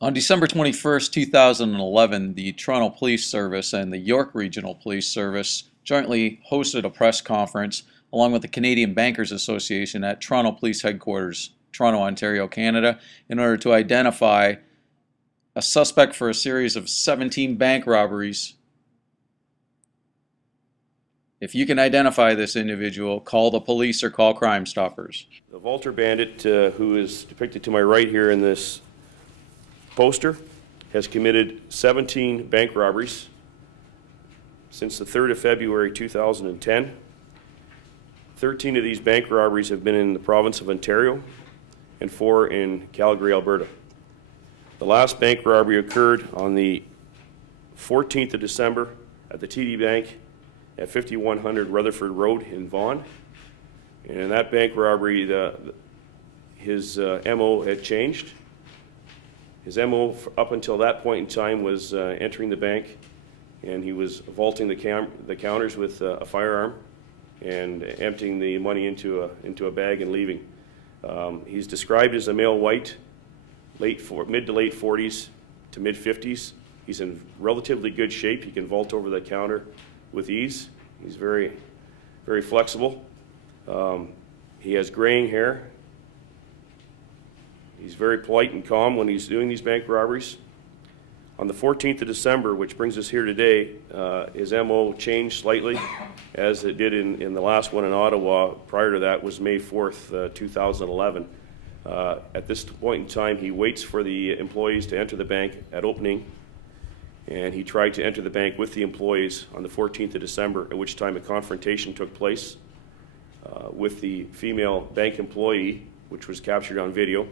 On December 21st, 2011, the Toronto Police Service and the York Regional Police Service jointly hosted a press conference along with the Canadian Bankers Association at Toronto Police Headquarters, Toronto, Ontario, Canada, in order to identify a suspect for a series of 17 bank robberies. If you can identify this individual, call the police or call Crime Stoppers. The Vaulter Bandit, who is depicted to my right here in this poster, has committed 17 bank robberies since the 3rd of February 2010. 13 of these bank robberies have been in the province of Ontario and 4 in Calgary, Alberta. The last bank robbery occurred on the 14th of December at the TD Bank at 5100 Rutherford Road in Vaughan. And in that bank robbery, his MO had changed. His MO up until that point in time was entering the bank, and he was vaulting the counters with a firearm and emptying the money into a bag and leaving. He's described as a male white, mid to late 40s to mid 50s. He's in relatively good shape. He can vault over the counter with ease. He's very, very flexible. He has graying hair. He's very polite and calm when he's doing these bank robberies. On the 14th of December, which brings us here today, his MO changed slightly, as it did in the last one in Ottawa. Prior to that was May 4th, 2011. At this point in time, he waits for the employees to enter the bank at opening, and he tried to enter the bank with the employees on the 14th of December, at which time a confrontation took place with the female bank employee, which was captured on video.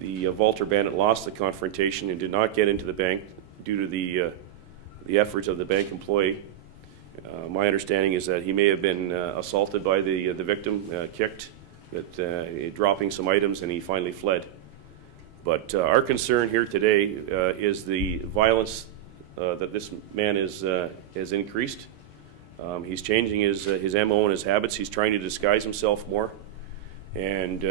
The Vaulter Bandit lost the confrontation and did not get into the bank due to the efforts of the bank employee. My understanding is that he may have been assaulted by the victim, kicked, dropping some items, and he finally fled. But our concern here today is the violence that this man has increased. He's changing his MO and his habits. He's trying to disguise himself more, and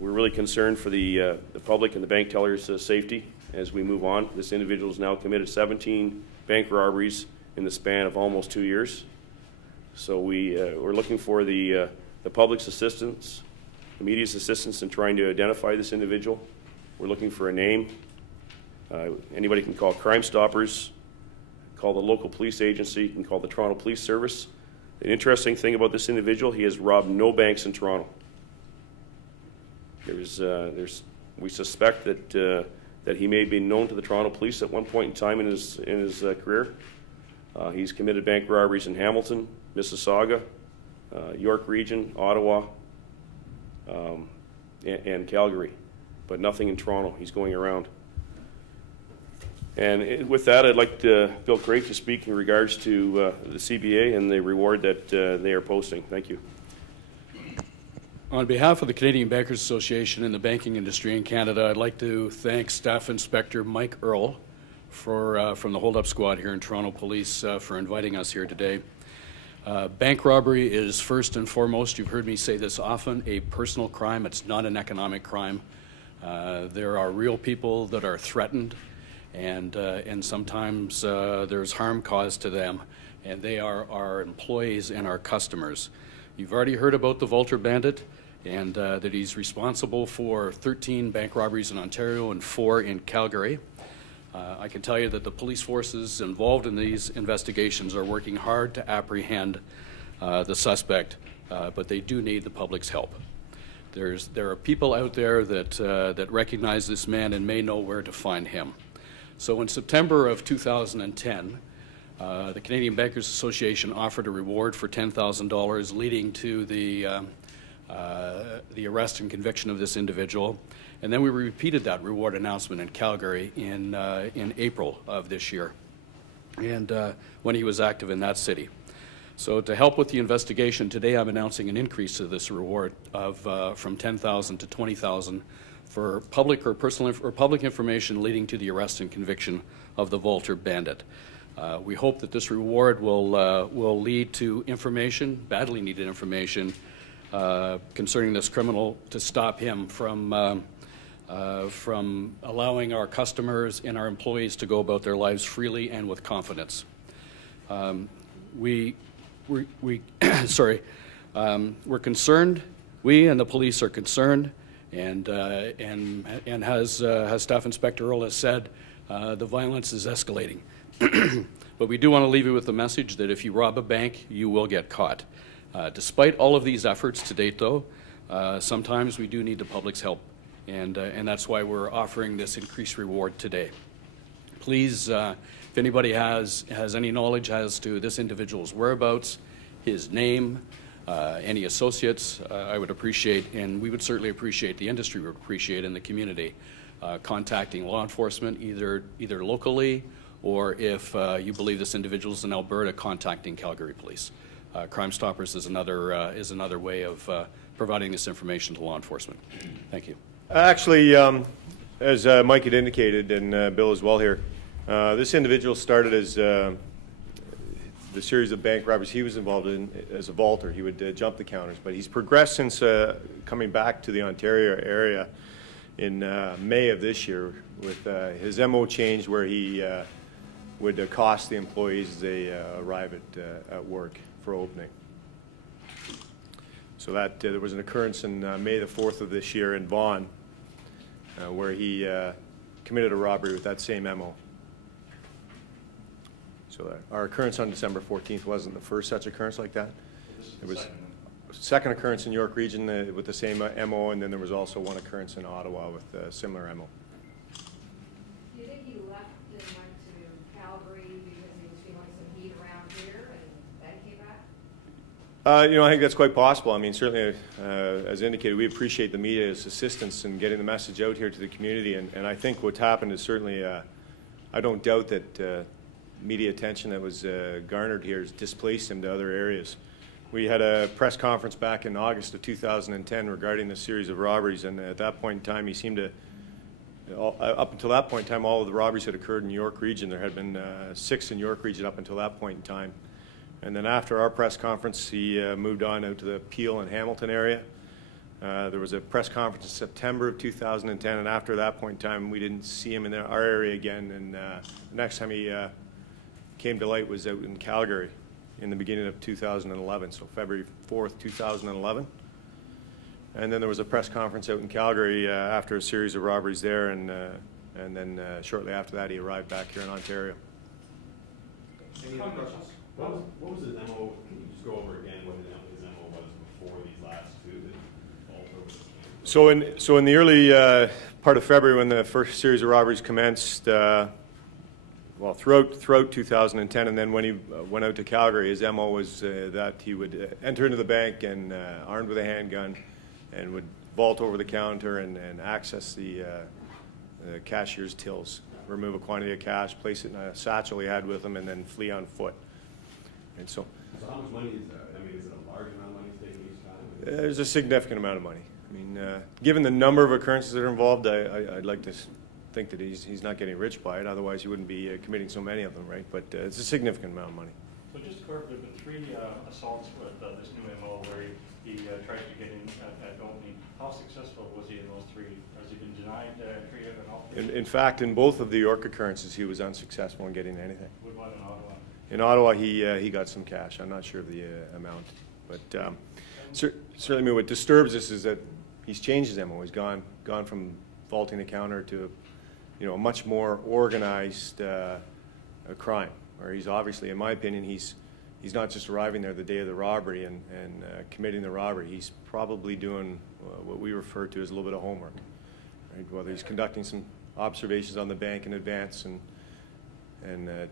we're really concerned for the public and the bank tellers' safety as we move on. This individual has now committed 17 bank robberies in the span of almost 2 years. So we're looking for the public's assistance, the media's assistance in trying to identify this individual. We're looking for a name. Anybody can call Crime Stoppers, call the local police agency, you can call the Toronto Police Service. An interesting thing about this individual, he has robbed no banks in Toronto. We suspect that he may have been known to the Toronto Police at one point in time in his career. He's committed bank robberies in Hamilton, Mississauga, York Region, Ottawa, and Calgary, but nothing in Toronto. He's going around. And with that, I'd like Bill Craig to speak in regards to the CBA and the reward that they are posting. Thank you. On behalf of the Canadian Bankers Association and the banking industry in Canada, I'd like to thank Staff Inspector Mike Earl from the Hold Up Squad here in Toronto Police for inviting us here today. Bank robbery is first and foremost, you've heard me say this often, a personal crime. It's not an economic crime. There are real people that are threatened, and sometimes there's harm caused to them, and they are our employees and our customers. You've already heard about the Vaulter Bandit, and that he's responsible for 13 bank robberies in Ontario and 4 in Calgary. I can tell you that the police forces involved in these investigations are working hard to apprehend the suspect, but they do need the public's help. There are people out there that recognize this man and may know where to find him. So in September of 2010, the Canadian Bankers Association offered a reward for $10,000, leading to the arrest and conviction of this individual. And then we repeated that reward announcement in Calgary in April of this year, and when he was active in that city. So to help with the investigation, today I'm announcing an increase to this reward of from $10,000 to $20,000 for public or public information leading to the arrest and conviction of the Vaulter Bandit. We hope that this reward will lead to information, badly needed information, concerning this criminal, to stop him from from allowing our customers and our employees to go about their lives freely and with confidence. We're concerned. We and the police are concerned, and as Staff Inspector Earl has said, the violence is escalating. But we do want to leave you with the message that if you rob a bank, you will get caught. Despite all of these efforts to date, though, sometimes we do need the public's help, and that's why we're offering this increased reward today. Please, if anybody has any knowledge as to this individual's whereabouts, his name, any associates, I would appreciate, and we would certainly appreciate, the industry would appreciate, in the community, contacting law enforcement either locally, or if you believe this individual is in Alberta, contacting Calgary Police. Crime Stoppers is another way of providing this information to law enforcement. Thank you. Actually, as Mike had indicated, and Bill as well here, this individual started as the series of bank robberies he was involved in as a vaulter. He would jump the counters, but he's progressed since coming back to the Ontario area in May of this year with his MO change, where he would accost the employees as they arrive at work for opening. So that there was an occurrence in May the 4th of this year in Vaughan, where he committed a robbery with that same MO. So our occurrence on December 14th wasn't the first such occurrence like that. It was second occurrence in York Region with the same MO, and then there was also one occurrence in Ottawa with a similar MO. Do you think he left and went to Calgary because he was feeling some heat around here and then came back? You know, I think that's quite possible. I mean, certainly, as indicated, we appreciate the media's assistance in getting the message out here to the community, and I think what's happened is certainly, I don't doubt that media attention that was garnered here has displaced him to other areas. We had a press conference back in August of 2010 regarding the series of robberies, and at that point in time, he seemed to, up until that point in time, all of the robberies had occurred in York Region. There had been 6 in York Region up until that point in time. And then after our press conference, he moved on out to the Peel and Hamilton area. There was a press conference in September of 2010, and after that point in time, we didn't see him in our area again. And the next time he came to light was out in Calgary in the beginning of 2011, so February 4th, 2011. And then there was a press conference out in Calgary after a series of robberies there, and then shortly after that, he arrived back here in Ontario. Any other questions? What was his MO? Can you just go over again what his MO was before these last two that So in the early part of February, when the first series of robberies commenced, well, throughout 2010, and then when he went out to Calgary, his MO was that he would enter into the bank and armed with a handgun, and would vault over the counter and access the cashier's tills, remove a quantity of cash, place it in a satchel he had with him, and then flee on foot. And so how much money is that? I mean, is it a large amount of money taken each time? There's a significant amount of money. I mean, given the number of occurrences that are involved, I'd like to think that he's not getting rich by it. Otherwise, he wouldn't be committing so many of them, right? But it's a significant amount of money. So just to clarify, there have been 3 assaults with this new MO where he tried to get in at opening. How successful was he in those 3? Has he been denied entry in all 3? In fact, in both of the York occurrences, he was unsuccessful in getting anything. What about in Ottawa? In Ottawa, he got some cash. I'm not sure of the amount, but certainly, I mean, what disturbs us is that he's changed his MO. He's gone from vaulting the counter to, you know, a much more organized crime. Where he's obviously, in my opinion, he's not just arriving there the day of the robbery and committing the robbery. He's probably doing what we refer to as a little bit of homework, right? Whether he's conducting some observations on the bank in advance and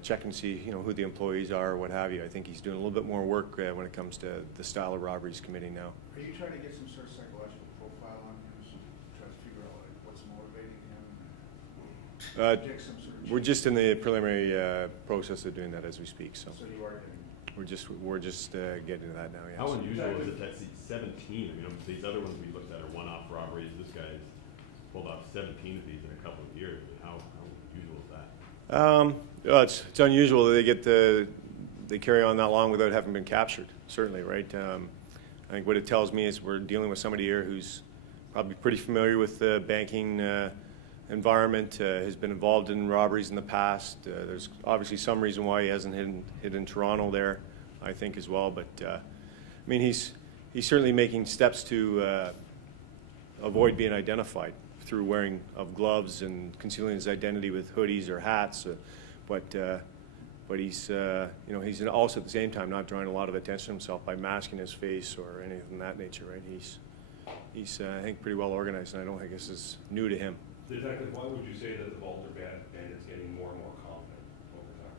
checking to see, you know, who the employees are or what have you. I think he's doing a little bit more work when it comes to the style of robbery he's committing now. Are you trying to get some sort of psychological profile on him, so try to figure out like what's motivating him? We're just in the preliminary process of doing that as we speak. So you are getting. we're just getting to that now. Yes. How unusual is it that 17? I mean, these other ones we looked at are one-off robberies. This guy's pulled off 17 of these in a couple of years. How unusual is that? Well, it's unusual that they carry on that long without having been captured. Certainly, right? I think what it tells me is we're dealing with somebody here who's probably pretty familiar with the banking environment, has been involved in robberies in the past. There's obviously some reason why he hasn't hid in Toronto there, I think, as well. But I mean, he's certainly making steps to avoid being identified through wearing of gloves and concealing his identity with hoodies or hats. But he's you know, he's also at the same time not drawing a lot of attention to himself by masking his face or anything of that nature, right? He's I think pretty well organized, and I don't think this is new to him. Detective, why would you say that the Vaulter Bandit's getting more and more confident over time?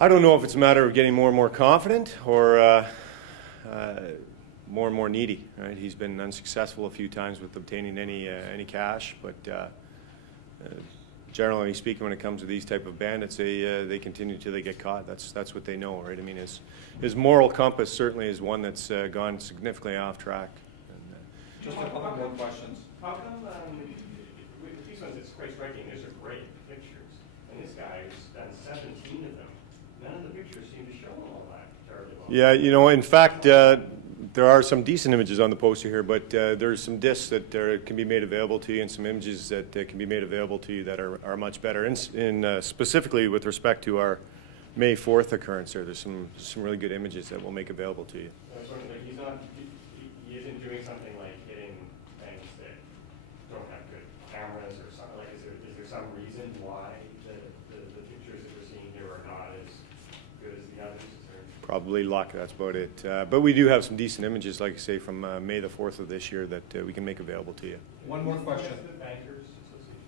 I don't know if it's a matter of getting more and more confident or more and more needy. Right? He's been unsuccessful a few times with obtaining any cash, but generally speaking, when it comes to these type of bandits, they continue till they get caught. That's what they know, right? I mean, his moral compass certainly is one that's gone significantly off track. Just a couple more questions. How come with these ones it's quite striking? These are great pictures, and this guy's done 17 of them. None of the pictures seem to show all that terribly well. Yeah, you know, in fact, there are some decent images on the poster here, but there's some discs that can be made available to you, and some images that can be made available to you that are much better. In specifically with respect to our May 4th occurrence, there's some really good images that we'll make available to you. I was wondering, like, he isn't doing something like hitting things that don't have good cameras or something. Like, is there some reason why the pictures that we're seeing here are not as good as the others? Probably luck, that's about it. But we do have some decent images, like I say, from May the 4th of this year that we can make available to you. One more question. The Bankers Association.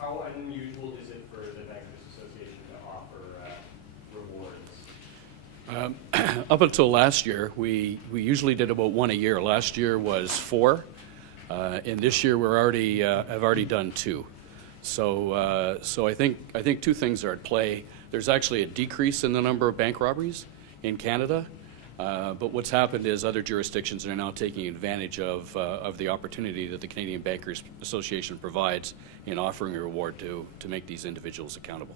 How unusual is it for the Bankers Association to offer rewards? Up until last year, we usually did about one a year. Last year was 4, and this year we're already have already done 2. So I think 2 things are at play. There's actually a decrease in the number of bank robberies in Canada, but what's happened is other jurisdictions are now taking advantage of the opportunity that the Canadian Bankers Association provides in offering a reward to make these individuals accountable.